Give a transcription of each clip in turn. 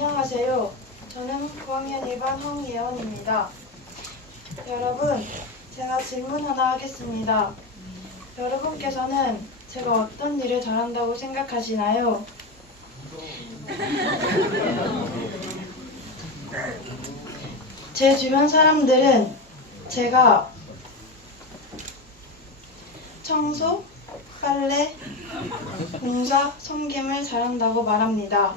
안녕하세요. 저는 9학년 1반 황예원입니다. 여러분, 제가 질문 하나 하겠습니다. 여러분께서는 제가 어떤 일을 잘한다고 생각하시나요? 제 주변 사람들은 제가 청소, 빨래, 봉사, 섬김을 잘한다고 말합니다.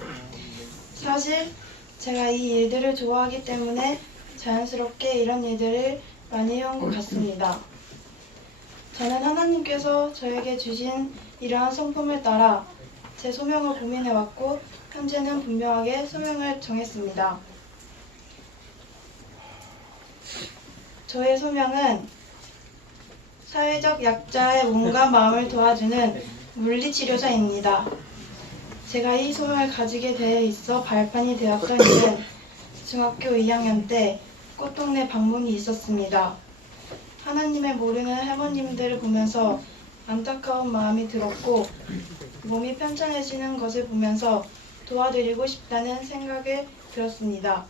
사실 제가 이 일들을 좋아하기 때문에 자연스럽게 이런 일들을 많이 해온 것 같습니다. 저는 하나님께서 저에게 주신 이러한 성품을 따라 제 소명을 고민해왔고 현재는 분명하게 소명을 정했습니다. 저의 소명은 사회적 약자의 몸과 마음을 도와주는 물리치료사입니다. 제가 이 소명을 가지게 돼 있어 발판이 되었던 일은 중학교 2학년 때 꽃동네 방문이 있었습니다. 하나님을 모르는 할머님들을 보면서 안타까운 마음이 들었고 몸이 편찮으시는 것을 보면서 도와드리고 싶다는 생각이 들었습니다.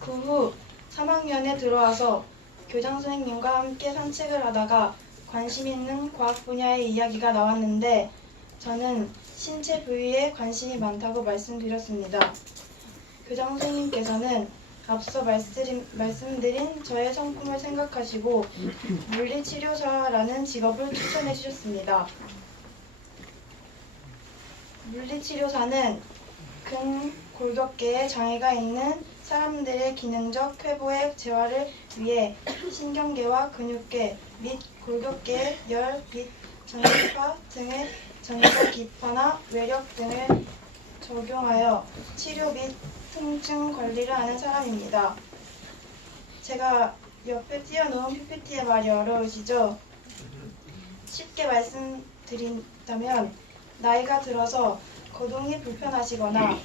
그 후 3학년에 들어와서 교장 선생님과 함께 산책을 하다가 관심 있는 과학 분야의 이야기가 나왔는데 저는 신체 부위에 관심이 많다고 말씀드렸습니다. 교장 선생님께서는 앞서 말씀드린 저의 성품을 생각하시고 물리치료사라는 직업을 추천해 주셨습니다. 물리치료사는 근 골격계에 장애가 있는 사람들의 기능적 회복의 재활을 위해 신경계와 근육계 및 골격계의 열 및 전기파 등의 전자 기파나 외력 등을 적용하여 치료 및 통증 관리를 하는 사람입니다. 제가 옆에 띄워놓은 PPT의 말이 어려우시죠? 쉽게 말씀드린다면 나이가 들어서 거동이 불편하시거나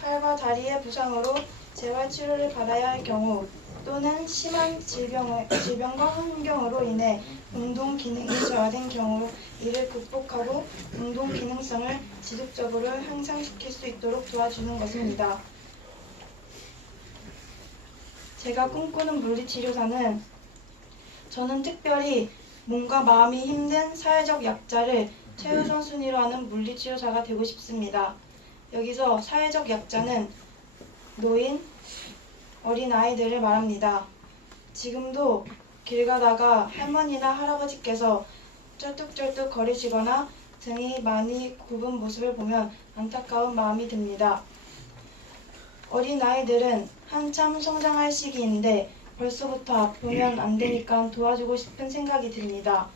팔과 다리의 부상으로 재활치료를 받아야 할 경우 또는 심한 질병과 환경으로 인해 운동 기능이 저하된 경우 이를 극복하고 운동 기능성을 지속적으로 향상시킬 수 있도록 도와주는 것입니다. 제가 꿈꾸는 물리치료사는 저는 특별히 몸과 마음이 힘든 사회적 약자를 최우선 순위로 하는 물리치료사가 되고 싶습니다. 여기서 사회적 약자는 노인, 어린아이들을 말합니다. 지금도 길 가다가 할머니나 할아버지께서 쩔뚝쩔뚝 거리시거나 등이 많이 굽은 모습을 보면 안타까운 마음이 듭니다. 어린아이들은 한참 성장할 시기인데 벌써부터 아프면 안 되니까 도와주고 싶은 생각이 듭니다.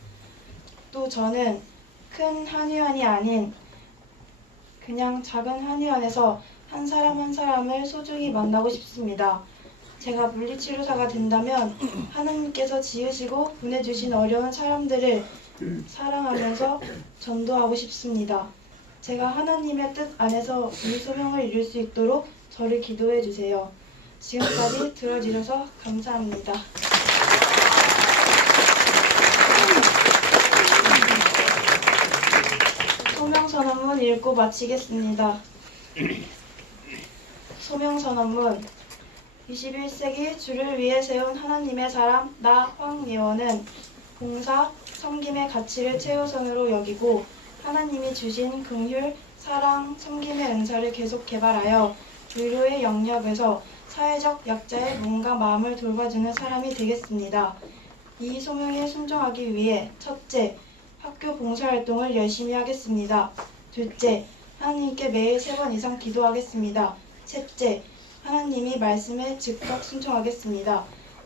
또 저는 큰 한의원이 아닌 그냥 작은 한의원에서 한 사람 한 사람을 소중히 만나고 싶습니다. 제가 물리치료사가 된다면 하나님께서 지으시고 보내주신 어려운 사람들을 사랑하면서 전도하고 싶습니다. 제가 하나님의 뜻 안에서 이 소명을 이룰 수 있도록 저를 기도해 주세요. 지금까지 들어주셔서 감사합니다. 소명선언문 읽고 마치겠습니다. 소명선언문 21세기 주를 위해 세운 하나님의 사람 나 황예원은 봉사, 섬김의 가치를 최우선으로 여기고 하나님이 주신 긍휼, 사랑, 섬김의 은사를 계속 개발하여 의료의 영역에서 사회적 약자의 몸과 마음을 돌봐주는 사람이 되겠습니다. 이 소명에 순종하기 위해 첫째, 학교 봉사활동을 열심히 하겠습니다. 둘째, 하나님께 매일 3번 이상 기도하겠습니다. 셋째, 하나님이 말씀에 즉각 순종하겠습니다.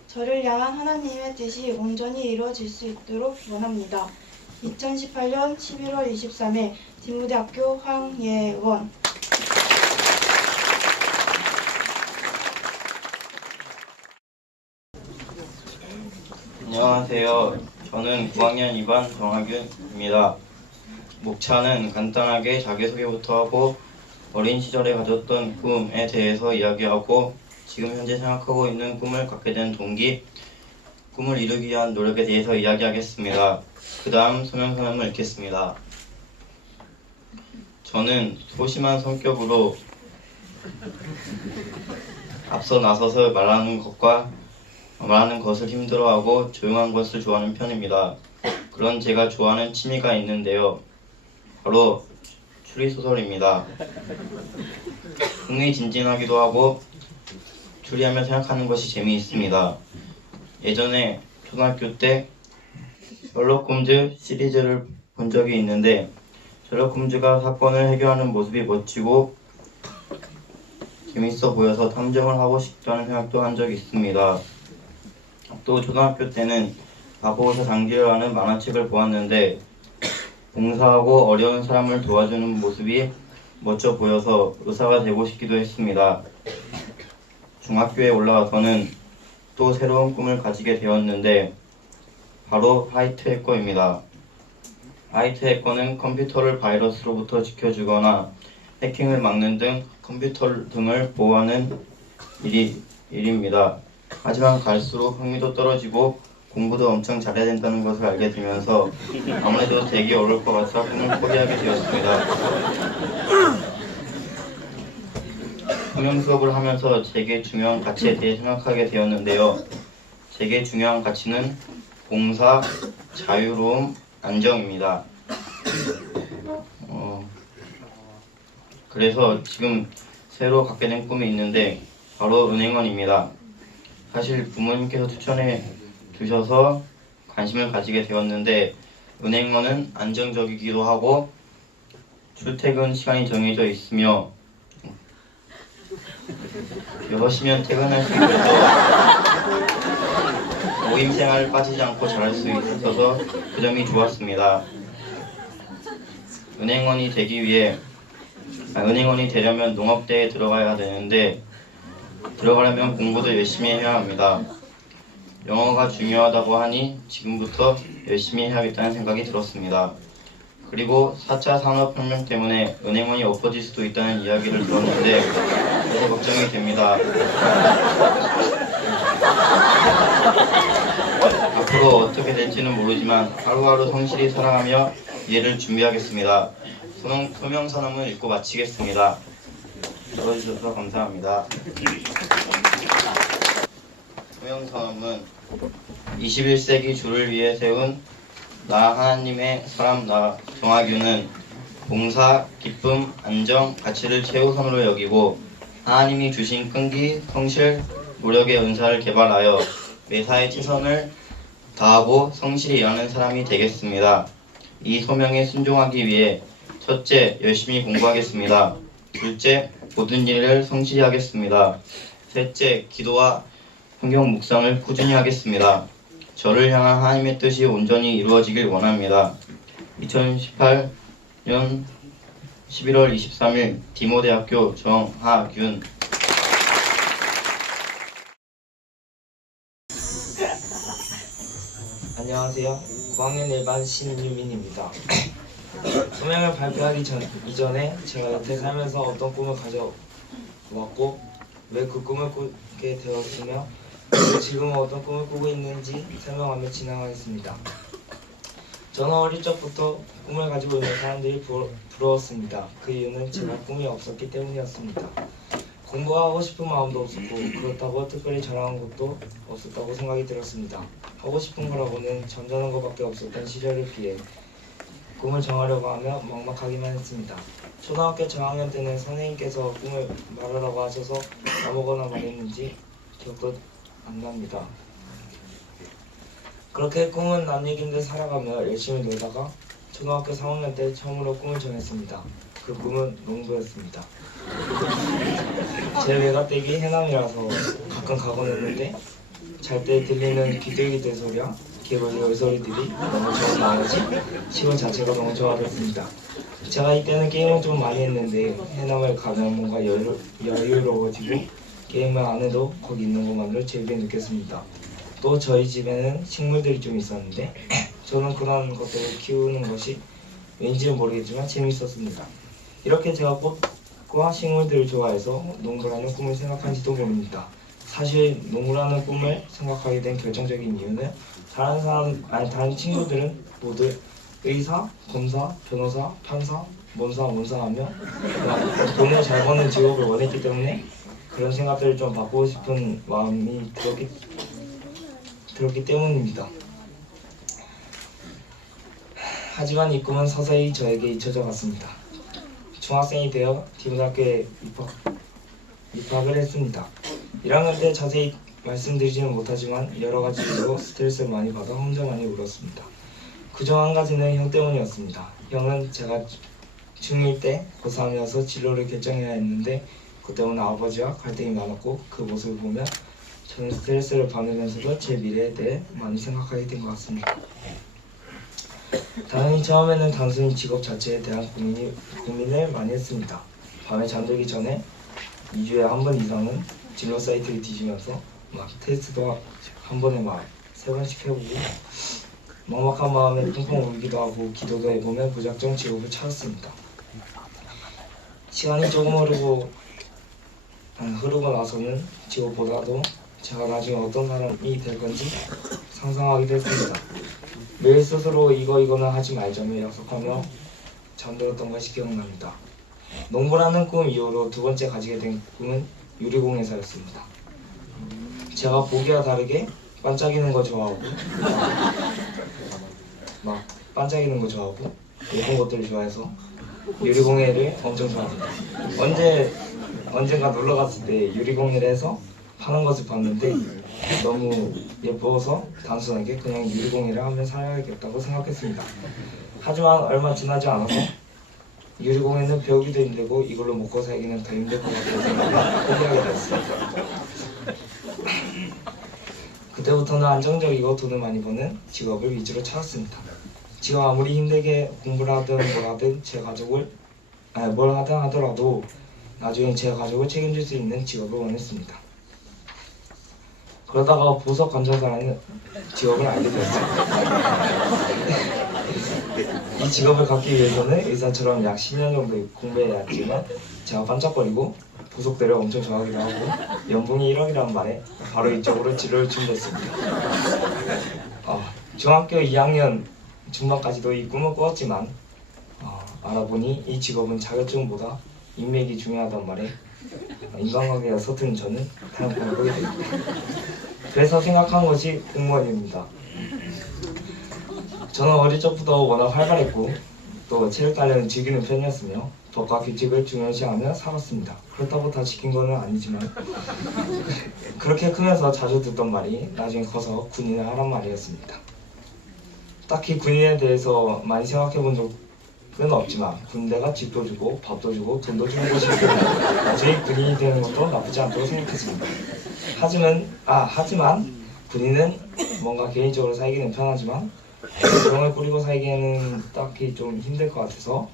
저를 향한 하나님의 뜻이 온전히 이루어질 수 있도록 원합니다. 2018년 11월 23일 디모데학교 황예원. 안녕하세요. 저는 9학년 2반 정하균입니다. 목차는 간단하게 자기소개부터 하고 어린 시절에 가졌던 꿈에 대해서 이야기하고 지금 현재 생각하고 있는 꿈을 갖게 된 동기, 꿈을 이루기 위한 노력에 대해서 이야기하겠습니다. 그 다음 소명선언을 읽겠습니다. 저는 소심한 성격으로 앞서 나서서 말하는 것을 힘들어하고 조용한 것을 좋아하는 편입니다. 그런 제가 좋아하는 취미가 있는데요. 바로 추리소설입니다. 흥미진진하기도 하고 추리하며 생각하는 것이 재미있습니다. 예전에 초등학교 때 셜록 홈즈 시리즈를 본 적이 있는데 셜록 홈즈가 사건을 해결하는 모습이 멋지고 재밌어 보여서 탐정을 하고 싶다는 생각도 한 적이 있습니다. 또 초등학교 때는 바보의사 장기라는 만화책을 보았는데 봉사하고 어려운 사람을 도와주는 모습이 멋져 보여서 의사가 되고 싶기도 했습니다. 중학교에 올라와서는 또 새로운 꿈을 가지게 되었는데 바로 화이트 해커입니다. 화이트 해커는 컴퓨터를 바이러스로부터 지켜주거나 해킹을 막는 등 컴퓨터 등을 보호하는 일입니다. 하지만 갈수록 흥미도 떨어지고 공부도 엄청 잘해야 된다는 것을 알게 되면서 아무래도 되기 어려울 것 같아 꿈을 포기하게 되었습니다. 성경 수업을 하면서 제게 중요한 가치에 대해 생각하게 되었는데요. 제게 중요한 가치는 봉사, 자유로움, 안정입니다. 그래서 지금 새로 갖게 된 꿈이 있는데 바로 은행원입니다. 사실 부모님께서 추천해 주셔서 관심을 가지게 되었는데 은행원은 안정적이기도 하고 출퇴근 시간이 정해져 있으며 6시면 퇴근할 수 있어서 모임 생활을 빠지지 않고 잘할 수 있어서 그 점이 좋았습니다. 은행원이 되려면 농업대에 들어가야 되는데 들어가려면 공부도 열심히 해야 합니다. 영어가 중요하다고 하니 지금부터 열심히 해야겠다는 생각이 들었습니다. 그리고 4차 산업혁명 때문에 은행원이 엎어질 수도 있다는 이야기를 들었는데 그래서 걱정이 됩니다. 앞으로 어떻게 될지는 모르지만 하루하루 성실히 살아가며 미래를 준비하겠습니다. 소명선언을 읽고 마치겠습니다. 들어주셔서 감사합니다. 소명선언은 21세기 주를 위해 세운 나 하나님의 사람 나 정하규는 봉사, 기쁨, 안정, 가치를 최우선으로 여기고 하나님이 주신 끈기, 성실, 노력의 은사를 개발하여 매사에 최선을 다하고 성실히 일하는 사람이 되겠습니다. 이 소명에 순종하기 위해 첫째, 열심히 공부하겠습니다. 둘째, 모든 일을 성실히 하겠습니다. 셋째, 기도와 성경 묵상을 꾸준히 하겠습니다. 저를 향한 하나님의 뜻이 온전히 이루어지길 원합니다. 2018년 11월 23일 디모대학교 정하균. 안녕하세요. 9학년 1반 신유민입니다. 소명을 발표하기 이전에 제가 여태 살면서 어떤 꿈을 가져왔고 왜 그 꿈을 꾸게 되었으며 그리고 지금 어떤 꿈을 꾸고 있는지 설명하며 진행하겠습니다. 저는 어릴 적부터 꿈을 가지고 있는 사람들이 부러웠습니다. 그 이유는 제가 꿈이 없었기 때문이었습니다. 공부하고 싶은 마음도 없었고 그렇다고 특별히 잘하는 것도 없었다고 생각이 들었습니다. 하고 싶은 거라고는 점잖은 것밖에 없었던 시절에 비해 꿈을 정하려고 하며 막막하기만 했습니다. 초등학교 저학년 때는 선생님께서 꿈을 말하라고 하셔서 아무거나 말했는지 기억도 안 납니다. 그렇게 꿈은 남 얘기인데 살아가며 열심히 놀다가 초등학교 3학년 때 처음으로 꿈을 정했습니다. 그 꿈은 농부였습니다. 제 외가댁이 해남이라서 가끔 가곤 했는데 잘 때 들리는 비둘기들 소리와 개구리 울소리들이 너무 좋은 나머지 시골 자체가 너무 좋아졌습니다. 제가 이때는 게임을 좀 많이 했는데 해남을 가면 뭔가 여유로워지고 게임을 안 해도 거기 있는 것만으로 재미를 느꼈습니다. 또 저희 집에는 식물들이 좀 있었는데 저는 그런 것들을 키우는 것이 왠지는 모르겠지만 재미있었습니다. 이렇게 제가 꽃과 식물들을 좋아해서 농부라는 꿈을 생각한지도 모릅니다. 사실 농부라는 꿈을 생각하게 된 결정적인 이유는 다른 친구들은 모두 의사, 검사, 변호사, 판사, 원사하며 돈을 잘 버는 직업을 원했기 때문에 그런 생각들을 좀 바꾸고 싶은 마음이 들었기 때문입니다. 하지만 이 꿈은 서서히 저에게 잊혀져 갔습니다. 중학생이 되어 기본학교에 입학을 했습니다. 1학년 때 자세히 말씀드리지는 못하지만 여러 가지 이유로 스트레스를 많이 받아 혼자 많이 울었습니다. 그중 한 가지는 형 때문이었습니다. 형은 제가 중1 때 고3이어서 진로를 결정해야 했는데 그 때문에 아버지와 갈등이 많았고 그 모습을 보면 저는 스트레스를 받으면서도 제 미래에 대해 많이 생각하게 된 것 같습니다. 당연히 처음에는 단순히 직업 자체에 대한 고민을 많이 했습니다. 밤에 잠들기 전에 2주에 한 번 이상은 진로 사이트를 뒤지면서 막 테스트도 한 번에 막 3번씩 해보고 막막한 마음에 펑펑 울기도 하고 기도도 해보면 무작정 직업을 찾았습니다. 시간이 조금 흐르고 나서는 직업보다도 제가 나중에 어떤 사람이 될 건지 상상하기도 했습니다. 매일 스스로 이거는 하지 말자며 약속하며 잠들었던 것이 기억납니다. 농부라는 꿈 이후로 두 번째 가지게 된 꿈은 유리공예사였습니다. 제가 보기와 다르게 반짝이는 거 좋아하고 예쁜 것들을 좋아해서 유리공예를 엄청 좋아합니다. 언젠가 놀러 갔을 때 유리공예를 해서 파는 것을 봤는데 너무 예뻐서 단순하게 그냥 유리공예를 하며 살아야겠다고 생각했습니다. 하지만 얼마 지나지 않아서 유리공예는 배우기도 힘들고 이걸로 먹고 살기는 더 힘들 것 같다는 생각에 포기하게 되었습니다. 그때부터는 안정적이고 돈을 많이 버는 직업을 위주로 찾았습니다. 지가 아무리 힘들게 공부를 하든 뭘 하든 하더라도 나중에 제 가족을 책임질 수 있는 직업을 원했습니다. 그러다가 보석 감정사라는 직업을 알게 되었습니다. 이 직업을 갖기 위해서는 의사처럼 약 10년 정도 공부해야 했지만 제가 반짝거리고 보석들을 엄청 좋아하기도 하고 연봉이 1억이라는 말에 바로 이쪽으로 진로를 준비했습니다. 중학교 2학년 중반까지도 이 꿈을 꾸었지만 알아보니 이 직업은 자격증보다 인맥이 중요하단 말에 인간관계가 서투른 저는 다른 꿈을 꾸게 됩니다. 그래서 생각한 것이 공무원입니다. 저는 어릴 적부터 워낙 활발했고 또 체력 단련을 즐기는 편이었으며 법과 규칙을 중요시하며 살았습니다. 그렇다고 다 지킨 것은 아니지만 그렇게 크면서 자주 듣던 말이 나중에 커서 군인을 하란 말이었습니다. 딱히 군인에 대해서 많이 생각해 본 적은 없지만 군대가 집도 주고 밥도 주고 돈도 주는 곳이기 때문에 나중에 군인이 되는 것도 나쁘지 않다고 생각했습니다. 하지만 군인은 뭔가 개인적으로 살기는 편하지만 정을 꾸리고 살기에는 딱히 좀 힘들 것 같아서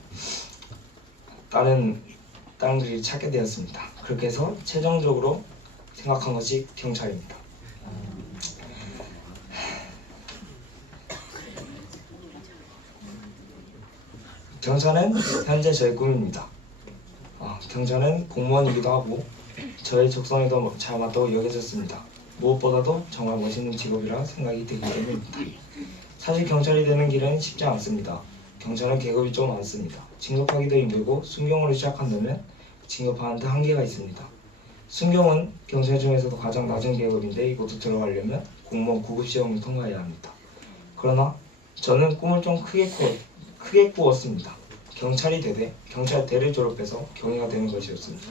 다른 길을 찾게 되었습니다. 그렇게 해서 최종적으로 생각한 것이 경찰입니다. 경찰은 현재 저의 꿈입니다. 경찰은 공무원이기도 하고 저의 적성에도 잘 맞다고 여겨졌습니다. 무엇보다도 정말 멋있는 직업이라 생각이 들기 때문입니다. 사실 경찰이 되는 길은 쉽지 않습니다. 경찰은 계급이 좀 많습니다. 진급하기도 힘들고 순경으로 시작한다면 진급하는데 한계가 있습니다. 순경은 경찰 중에서도 가장 낮은 계급인데 이곳도 들어가려면 공무원 9급 시험을 통과해야 합니다. 그러나 저는 꿈을 좀 크게 꾸었습니다. 경찰이 되되 경찰대를 졸업해서 경위가 되는 것이었습니다.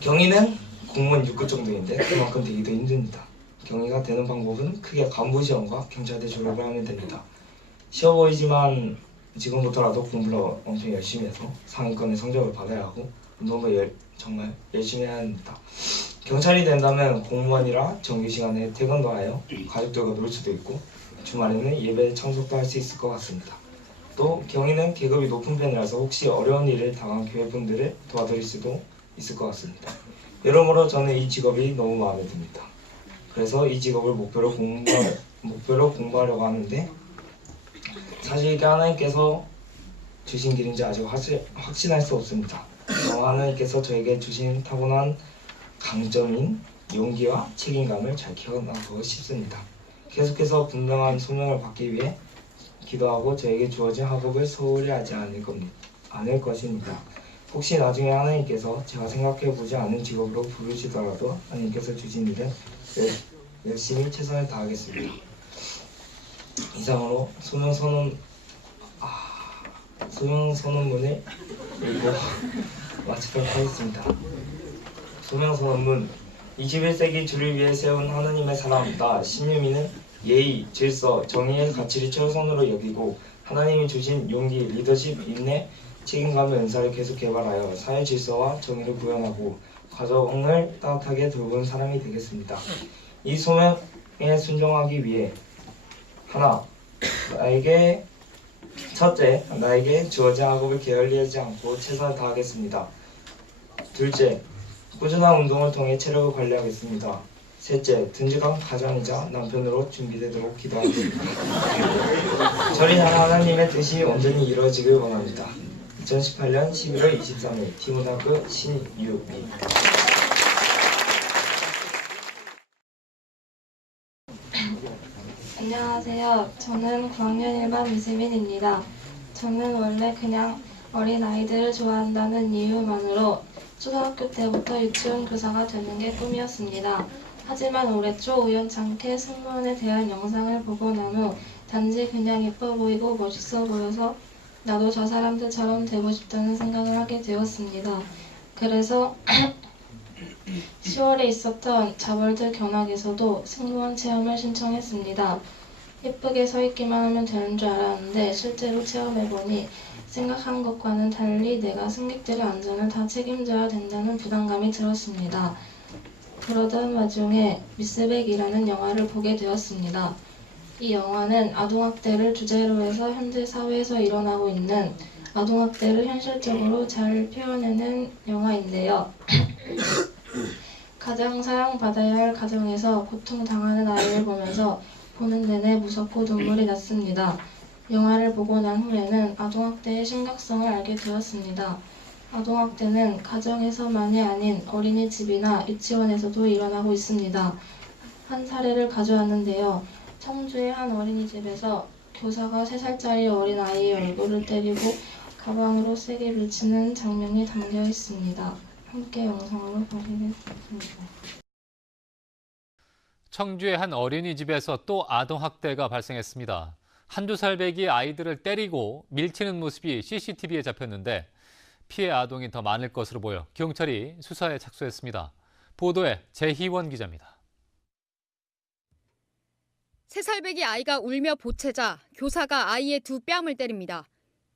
경위는 공무원 6급 정도인데 그만큼 되기도 힘듭니다. 경위가 되는 방법은 크게 간부시험과 경찰대 졸업을 하면 됩니다. 쉬워 보이지만 지금부터라도 공부를 엄청 열심히 해서 상위권의 성적을 받아야 하고 운동도 정말 열심히 해야 합니다. 경찰이 된다면 공무원이라 정규시간에 퇴근도 하여 가족들과 놀 수도 있고 주말에는 예배 참석도 할 수 있을 것 같습니다. 또 경위는 계급이 높은 편이라서 혹시 어려운 일을 당한 교회분들을 도와드릴 수도 있을 것 같습니다. 여러모로 저는 이 직업이 너무 마음에 듭니다. 그래서 이 직업을 목표로 공부하려고 하는데 사실 이게 하나님께서 주신 길인지 아직 확신할 수 없습니다. 하나님께서 저에게 주신 타고난 강점인 용기와 책임감을 잘 키워나가고 싶습니다. 계속해서 분명한 소명을 받기 위해 기도하고 저에게 주어진 학업을 소홀히 하지 않을 것입니다. 혹시 나중에 하나님께서 제가 생각해보지 않은 직업으로 부르시더라도 하나님께서 주신 일은 열심히 최선을 다하겠습니다. 이상으로 소명 선언문을 읽고 마치도록 하겠습니다. 소명 선언문. 21세기 주를 위해 세운 하나님의 사람 나 신유미는 예의, 질서, 정의의 가치를 최우선으로 여기고 하나님이 주신 용기, 리더십, 인내, 책임감의 은사를 계속 개발하여 사회 질서와 정의를 구현하고 가정을 따뜻하게 돌보는 사람이 되겠습니다. 이 소명에 순종하기 위해 첫째, 나에게 주어진 학업을 게을리하지 않고 최선을 다하겠습니다. 둘째, 꾸준한 운동을 통해 체력을 관리하겠습니다. 셋째, 든든한 가장이자 남편으로 준비되도록 기도하겠습니다. 저리 하나님의 뜻이 온전히 이루어지길 원합니다. 2018년 11월 23일 티모다크 신유미. 안녕하세요. 저는 9학년 1반 미수민입니다. 저는 원래 그냥 어린아이들을 좋아한다는 이유만으로 초등학교 때부터 유치원 교사가 되는 게 꿈이었습니다. 하지만 올해 초 우연찮게 승무원에 대한 영상을 보고 난 후 단지 그냥 예뻐 보이고 멋있어 보여서 나도 저 사람들처럼 되고 싶다는 생각을 하게 되었습니다. 그래서 10월에 있었던 자벌들 견학에서도 승무원 체험을 신청했습니다. 예쁘게 서 있기만 하면 되는 줄 알았는데 실제로 체험해보니 생각한 것과는 달리 내가 승객들의 안전을 다 책임져야 된다는 부담감이 들었습니다. 그러던 와중에 미스백이라는 영화를 보게 되었습니다. 이 영화는 아동학대를 주제로 해서 현재 사회에서 일어나고 있는 아동학대를 현실적으로 잘 표현해낸 영화인데요. 가장 사랑받아야 할 가정에서 고통당하는 아이를 보면서 보는 내내 무섭고 눈물이 났습니다. 영화를 보고 난 후에는 아동학대의 심각성을 알게 되었습니다. 아동학대는 가정에서만이 아닌 어린이집이나 유치원에서도 일어나고 있습니다. 한 사례를 가져왔는데요. 청주의 한 어린이집에서 교사가 3살짜리 어린 아이의 얼굴을 때리고 가방으로 세게 밀치는 장면이 담겨 있습니다. 함께 영상으로 보시겠습니다. 청주의 한 어린이집에서 또 아동학대가 발생했습니다. 한두 살 배기 아이들을 때리고 밀치는 모습이 CCTV에 잡혔는데 피해 아동이 더 많을 것으로 보여 경찰이 수사에 착수했습니다. 보도에 재희원 기자입니다. 3살 배기 아이가 울며 보채자 교사가 아이의 두 뺨을 때립니다.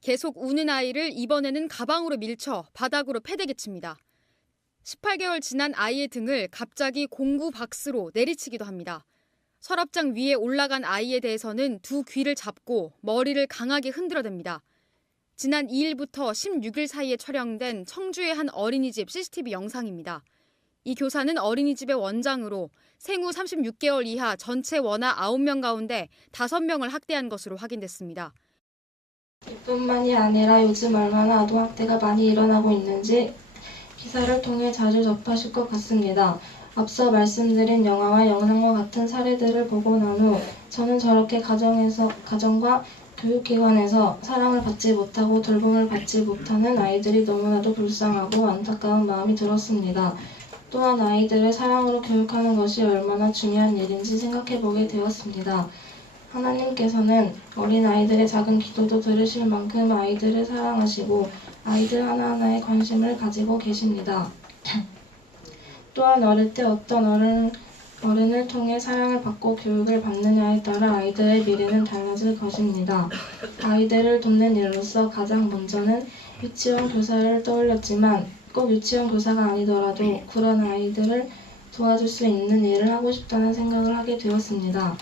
계속 우는 아이를 이번에는 가방으로 밀쳐 바닥으로 패대기 칩니다. 18개월 지난 아이의 등을 갑자기 공구 박스로 내리치기도 합니다. 서랍장 위에 올라간 아이에 대해서는 두 귀를 잡고 머리를 강하게 흔들어댑니다. 지난 2일부터 16일 사이에 촬영된 청주의 한 어린이집 CCTV 영상입니다. 이 교사는 어린이집의 원장으로 생후 36개월 이하 전체 원아 9명 가운데 5명을 학대한 것으로 확인됐습니다. 이뿐만이 아니라 요즘 얼마나 아동학대가 많이 일어나고 있는지 기사를 통해 자주 접하실 것 같습니다. 앞서 말씀드린 영화와 영상과 같은 사례들을 보고 난 후 저는 저렇게 가정과 교육기관에서 사랑을 받지 못하고 돌봄을 받지 못하는 아이들이 너무나도 불쌍하고 안타까운 마음이 들었습니다. 또한 아이들을 사랑으로 교육하는 것이 얼마나 중요한 일인지 생각해보게 되었습니다. 하나님께서는 어린아이들의 작은 기도도 들으실 만큼 아이들을 사랑하시고 아이들 하나하나에 관심을 가지고 계십니다. 또한 어릴 때 어떤 어른을 통해 사랑을 받고 교육을 받느냐에 따라 아이들의 미래는 달라질 것입니다. 아이들을 돕는 일로서 가장 먼저는 유치원 교사를 떠올렸지만 꼭 유치원 교사가 아니더라도 그런 아이들을 도와줄 수 있는 일을 하고 싶다는 생각을 하게 되었습니다.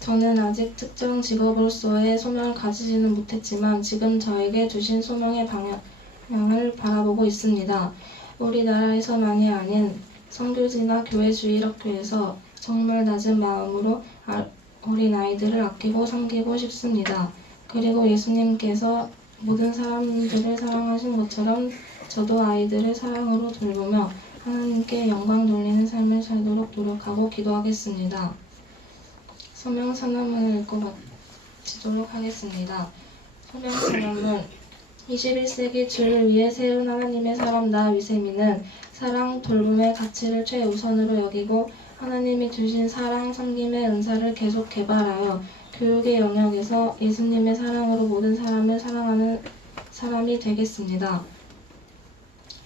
저는 아직 특정 직업으로서의 소명을 가지지는 못했지만 지금 저에게 주신 소명의 방향을 바라보고 있습니다. 우리나라에서만이 아닌 선교지나 교회 주일학교에서 정말 낮은 마음으로 어린 아이들을 아끼고 섬기고 싶습니다. 그리고 예수님께서 모든 사람들을 사랑하신 것처럼 저도 아이들을 사랑으로 돌보며 하나님께 영광 돌리는 삶을 살도록 노력하고 기도하겠습니다. 소명 선언문을 읽고 바치도록 하겠습니다. 소명 제목은 21세기 주를 위해 세운 하나님의 사람 나 위세미는 사랑, 돌봄의 가치를 최우선으로 여기고 하나님이 주신 사랑, 섬김의 은사를 계속 개발하여 교육의 영역에서 예수님의 사랑으로 모든 사람을 사랑하는 사람이 되겠습니다.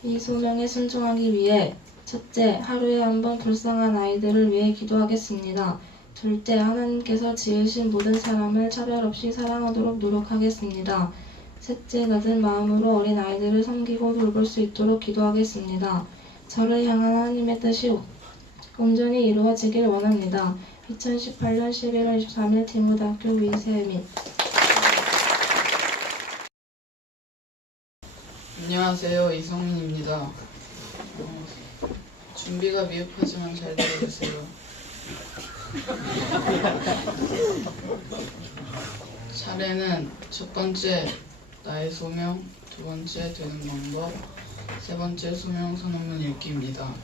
이 소명에 순종하기 위해 첫째, 하루에 한 번 불쌍한 아이들을 위해 기도하겠습니다. 둘째, 하나님께서 지으신 모든 사람을 차별 없이 사랑하도록 노력하겠습니다. 셋째, 낮은 마음으로 어린 아이들을 섬기고 돌볼 수 있도록 기도하겠습니다. 저를 향한 하나님의 뜻이 온전히 이루어지길 원합니다. 2018년 11월 23일 디모대학교 위세민. 안녕하세요. 이성민입니다. 준비가 미흡하지만 잘 들어주세요. 차례는 첫 번째 나의 소명, 두 번째 되는 방법, 세 번째 소명 선언문 읽기입니다.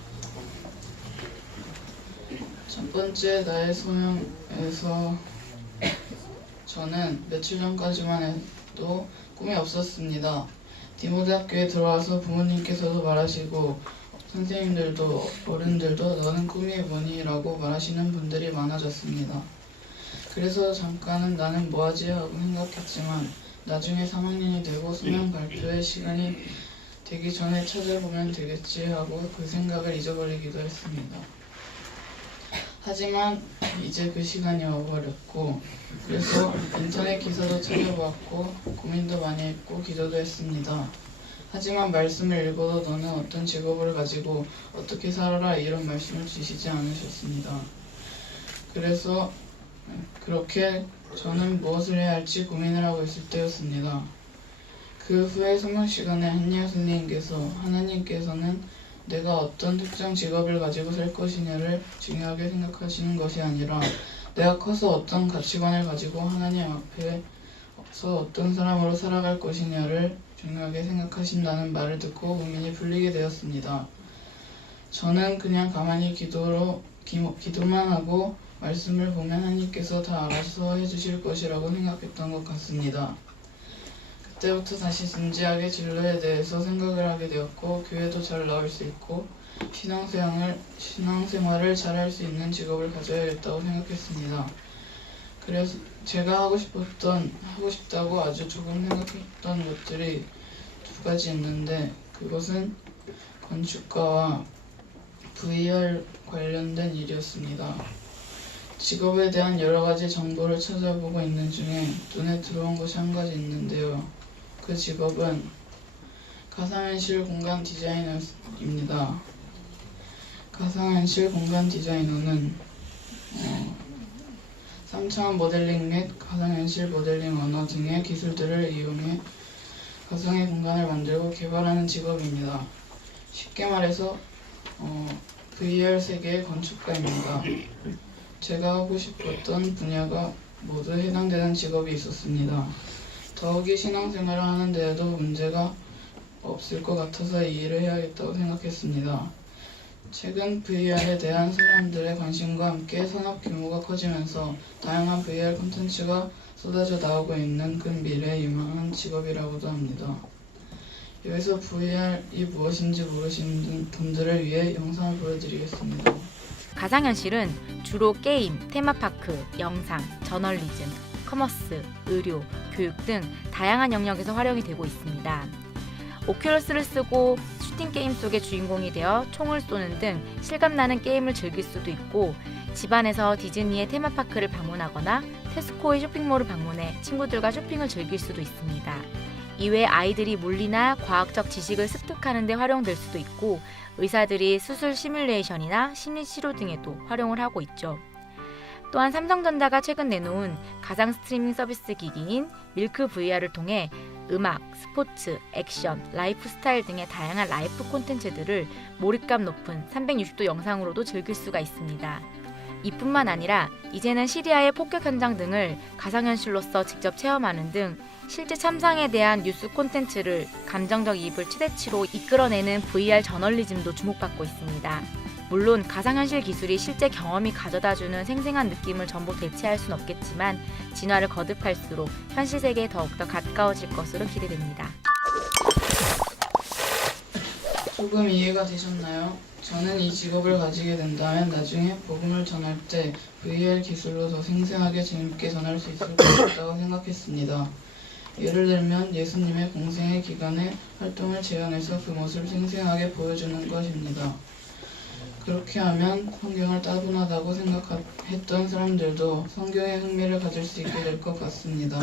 첫 번째 나의 소명에서 저는 며칠 전까지만 해도 꿈이 없었습니다. 디모대학교에 들어와서 부모님께서도 말하시고 선생님들도 어른들도 너는 꿈이 뭐니? 라고 말하시는 분들이 많아졌습니다. 그래서 잠깐은 나는 뭐하지? 하고 생각했지만 나중에 3학년이 되고 수능 발표의 시간이 되기 전에 찾아보면 되겠지 하고 그 생각을 잊어버리기도 했습니다. 하지만 이제 그 시간이 와버렸고 그래서 인터넷 기사도 찾아보았고 고민도 많이 했고 기도도 했습니다. 하지만 말씀을 읽어도 너는 어떤 직업을 가지고 어떻게 살아라 이런 말씀을 주시지 않으셨습니다. 그래서 그렇게 저는 무엇을 해야 할지 고민을 하고 있을 때였습니다. 그 후에 성경 시간에 한예아 선생님께서 하나님께서는 내가 어떤 특정 직업을 가지고 살 것이냐를 중요하게 생각하시는 것이 아니라 내가 커서 어떤 가치관을 가지고 하나님 앞에서 어떤 사람으로 살아갈 것이냐를 중요하게 생각하신다는 말을 듣고 고민이 풀리게 되었습니다. 저는 그냥 가만히 기도만 하고 말씀을 보면 하나님께서 다 알아서 해주실 것이라고 생각했던 것 같습니다. 그때부터 다시 진지하게 진로에 대해서 생각을 하게 되었고 교회도 잘 나올 수 있고 신앙생활을 잘 할 수 있는 직업을 가져야겠다고 생각했습니다. 그래서 제가 하고 싶다고 아주 조금 생각했던 것들이 두 가지 있는데 그것은 건축가와 VR 관련된 일이었습니다. 직업에 대한 여러 가지 정보를 찾아보고 있는 중에 눈에 들어온 것이 한 가지 있는데요. 그 직업은 가상현실 공간 디자이너입니다. 가상현실 공간 디자이너는 3차원 모델링 및 가상현실 모델링 언어 등의 기술들을 이용해 가상의 공간을 만들고 개발하는 직업입니다. 쉽게 말해서 VR 세계의 건축가입니다. 제가 하고 싶었던 분야가 모두 해당되는 직업이 있었습니다. 더욱이 신앙생활을 하는 데에도 문제가 없을 것 같아서 이 일을 해야겠다고 생각했습니다. 최근 VR에 대한 사람들의 관심과 함께 산업 규모가 커지면서 다양한 VR 콘텐츠가 쏟아져 나오고 있는 근 미래에 유망한 직업이라고도 합니다. 여기서 VR이 무엇인지 모르시는 분들을 위해 영상을 보여드리겠습니다. 가상현실은 주로 게임, 테마파크, 영상, 저널리즘, 커머스, 의료, 교육 등 다양한 영역에서 활용이 되고 있습니다. 오큘러스를 쓰고 슈팅 게임 속의 주인공이 되어 총을 쏘는 등 실감나는 게임을 즐길 수도 있고 집안에서 디즈니의 테마파크를 방문하거나 테스코의 쇼핑몰을 방문해 친구들과 쇼핑을 즐길 수도 있습니다. 이외에 아이들이 물리나 과학적 지식을 습득하는 데 활용될 수도 있고 의사들이 수술 시뮬레이션이나 심리치료 등에도 활용을 하고 있죠. 또한 삼성전자가 최근 내놓은 가상 스트리밍 서비스 기기인 밀크 VR을 통해 음악, 스포츠, 액션, 라이프 스타일 등의 다양한 라이프 콘텐츠들을 몰입감 높은 360도 영상으로도 즐길 수가 있습니다. 이뿐만 아니라 이제는 시리아의 폭격 현장 등을 가상현실로서 직접 체험하는 등 실제 참상에 대한 뉴스 콘텐츠를 감정적 이입을 최대치로 이끌어내는 VR 저널리즘도 주목받고 있습니다. 물론 가상현실 기술이 실제 경험이 가져다주는 생생한 느낌을 전부 대체할 순 없겠지만 진화를 거듭할수록 현실 세계에 더욱더 가까워질 것으로 기대됩니다. 조금 이해가 되셨나요? 저는 이 직업을 가지게 된다면 나중에 복음을 전할 때 VR 기술로 더 생생하게 재밌게 전할 수 있을 것 같다고 생각했습니다. 예를 들면 예수님의 공생의 기간에 활동을 재현해서 그 모습을 생생하게 보여주는 것입니다. 그렇게 하면 성경을 따분하다고 생각했던 사람들도 성경에 흥미를 가질 수 있게 될 것 같습니다.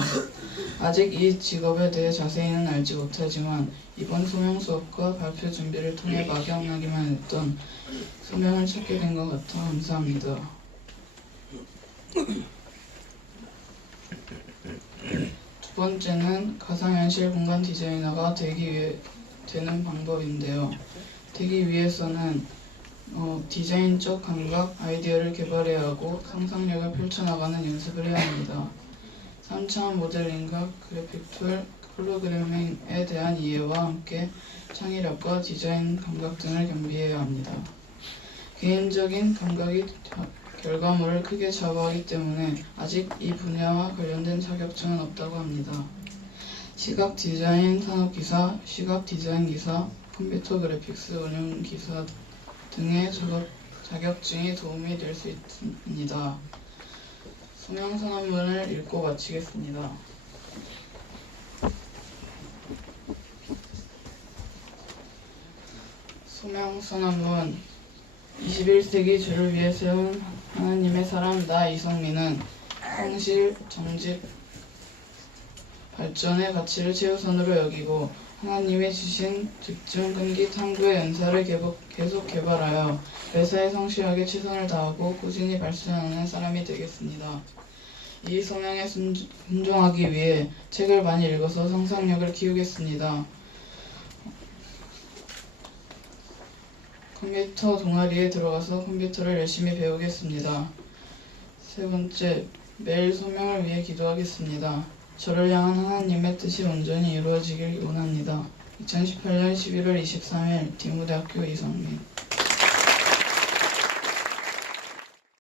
아직 이 직업에 대해 자세히는 알지 못하지만 이번 소명 수업과 발표 준비를 통해 막연하기만 했던 소명을 찾게 된 것 같아 감사합니다. 두 번째는 가상현실 공간 디자이너가 되는 방법인데요. 되기 위해서는 디자인적 감각, 아이디어를 개발해야 하고 상상력을 펼쳐나가는 연습을 해야 합니다. 3차원 모델링과 그래픽 툴, 홀로그래밍에 대한 이해와 함께 창의력과 디자인 감각 등을 겸비해야 합니다. 개인적인 감각이 결과물을 크게 좌우하기 때문에 아직 이 분야와 관련된 자격증은 없다고 합니다. 시각 디자인 산업기사, 시각 디자인 기사, 컴퓨터 그래픽스 운영 기사 등의 자격증이 도움이 될 수 있습니다. 소명선언문을 읽고 마치겠습니다. 소명선언문 21세기 주를 위해 세운 하나님의 사람 나 이성민은 성실, 정직, 발전의 가치를 최우선으로 여기고 하나님이 주신 집중, 끈기, 탐구의 연사를 계속 개발하여 매사에 성실하게 최선을 다하고 꾸준히 발전하는 사람이 되겠습니다. 이 소명에 순종하기 위해 책을 많이 읽어서 상상력을 키우겠습니다. 컴퓨터 동아리에 들어가서 컴퓨터를 열심히 배우겠습니다. 세 번째, 매일 소명을 위해 기도하겠습니다. 저를 향한 하나님의 뜻이 온전히 이루어지길 원합니다. 2018년 11월 23일 디모대학교 이성민